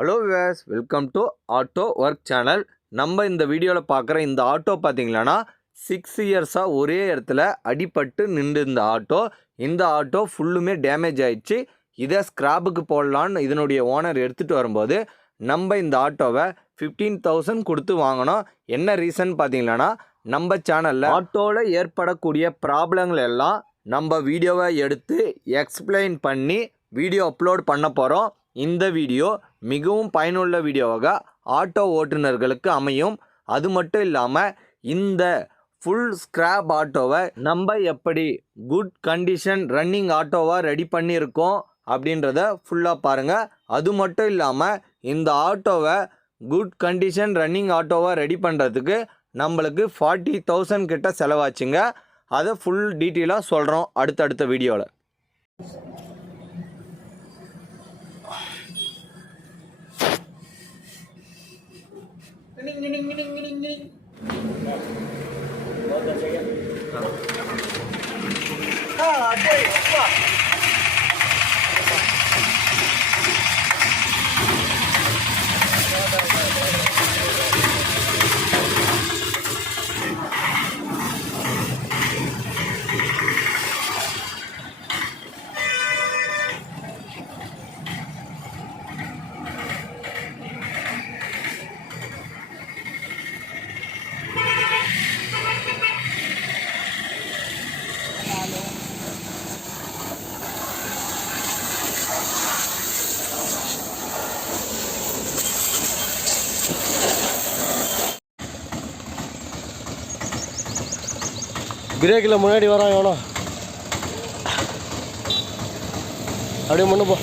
Hello viewers, welcome to auto work channel. நம்ம இந்த வீடியோவில் பார்க்குற இந்த ஆட்டோ பார்த்தீங்களான்னா 6 இயர்ஸாக ஒரே இடத்துல அடிபட்டு நின்று இந்த ஆட்டோ ஃபுல்லுமே டேமேஜ் ஆயிடுச்சு. இதை ஸ்க்ராப்புக்கு போடலான்னு இதனுடைய ஓனர் எடுத்துகிட்டு வரும்போது நம்ம இந்த ஆட்டோவை 15,000 கொடுத்து வாங்கினோம். என்ன ரீசன் பார்த்தீங்களான்னா, நம்ம சேனலில் ஆட்டோவில் ஏற்படக்கூடிய ப்ராப்ளங்கள் எல்லாம் நம்ம வீடியோவை எடுத்து எக்ஸ்பிளைன் பண்ணி வீடியோ அப்லோட் பண்ண போகிறோம். இந்த வீடியோ மிகவும் பயனுள்ள வீடியோவாக ஆட்டோ ஓட்டுநர்களுக்கு அமையும். அது மட்டும் இல்லாமல் இந்த ஃபுல் ஸ்க்ராப் ஆட்டோவை நம்ம எப்படி குட் கண்டிஷன் ரன்னிங் ஆட்டோவாக ரெடி பண்ணியிருக்கோம் அப்படின்றத ஃபுல்லாக பாருங்கள். அது மட்டும் இல்லாமல் இந்த ஆட்டோவை குட் கண்டிஷன் ரன்னிங் ஆட்டோவாக ரெடி பண்ணுறதுக்கு நம்மளுக்கு 40,000 கிட்ட செலவாச்சுங்க. அதை ஃபுல் டீட்டெயிலாக சொல்கிறோம் அடுத்தடுத்த வீடியோவில். பிரேக்கில் முன்னாடி வரான் எவனோ, அப்படியே முன்ன போ.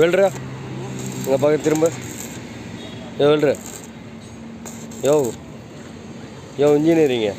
வெல்றா இங்கே பார்க்க திரும்ப. வெல்ற யோ இன்ஜினியரிங்க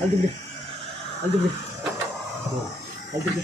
அழுது அழுது அழுது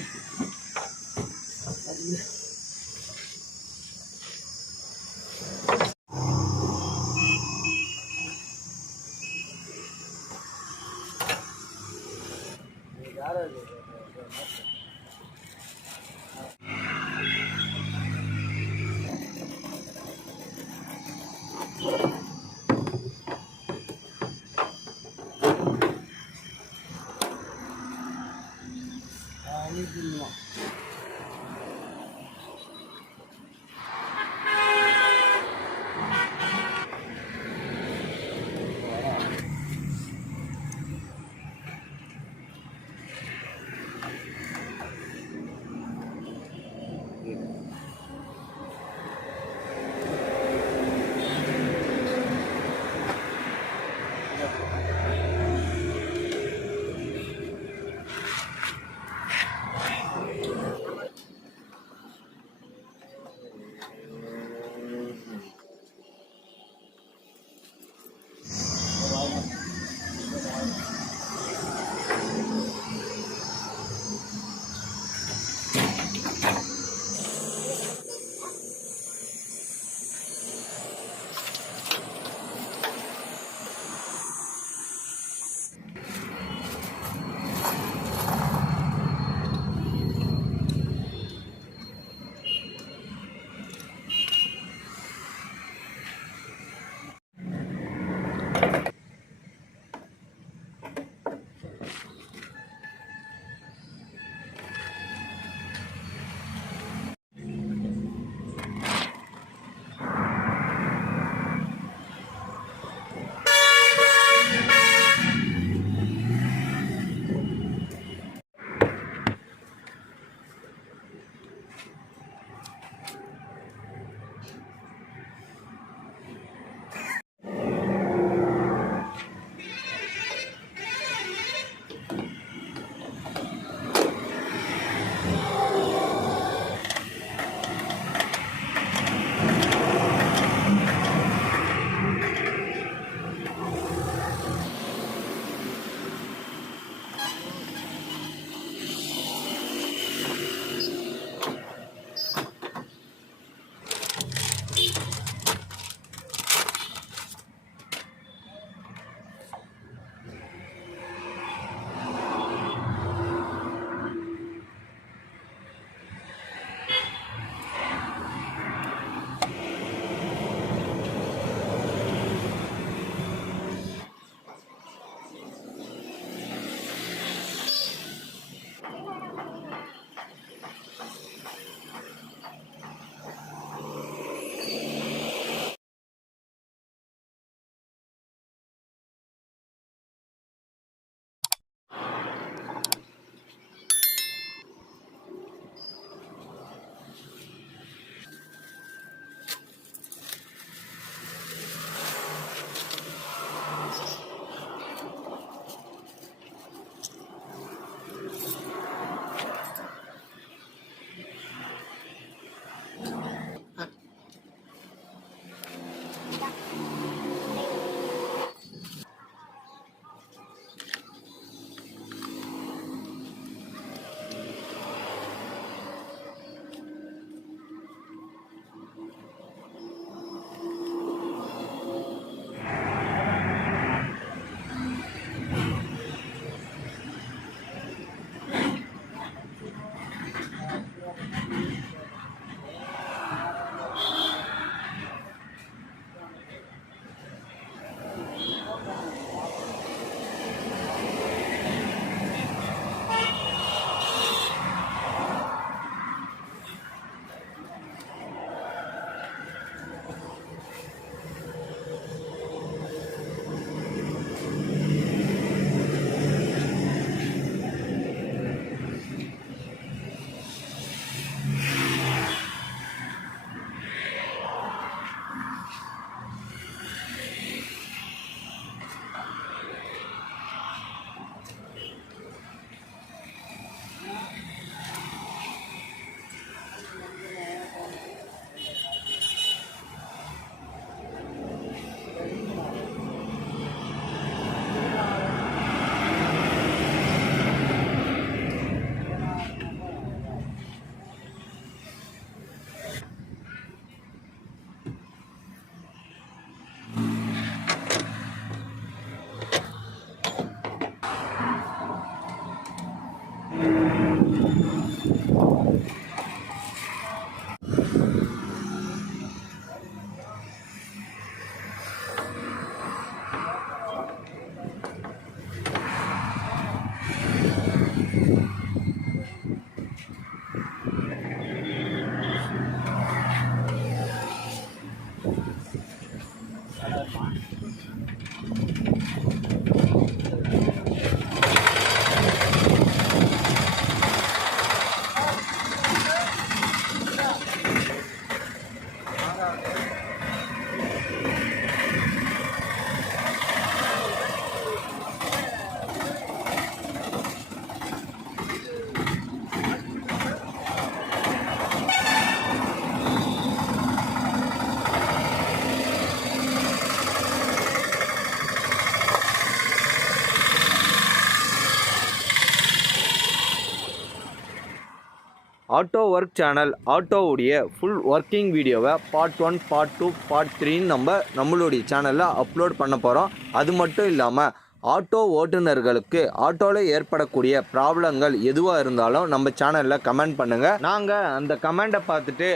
ஆட்டோ ஒர்க் சேனல் ஆட்டோவுடைய ஃபுல் ஒர்க்கிங் வீடியோவை பார்ட் 1 பார்ட் 2 பார்ட் 3 நம்மளுடைய சேனலில் அப்லோட் பண்ண போகிறோம். அது மட்டும் இல்லாமல் ஆட்டோ ஓட்டுநர்களுக்கு ஆட்டோவில் ஏற்படக்கூடிய ப்ராப்ளங்கள் எதுவாக இருந்தாலும் நம்ம சேனலில் கமெண்ட் பண்ணுங்கள். நாங்கள் அந்த கமெண்ட்டை பார்த்துட்டு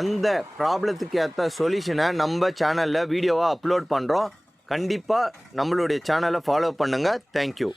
அந்த ப்ராப்ளத்துக்கு ஏற்ற சொல்யூஷனை நம்ம சேனலில் வீடியோவாக அப்லோட் பண்ணுறோம். கண்டிப்பாக நம்மளுடைய சேனலை ஃபாலோ பண்ணுங்கள். தேங்க்யூ.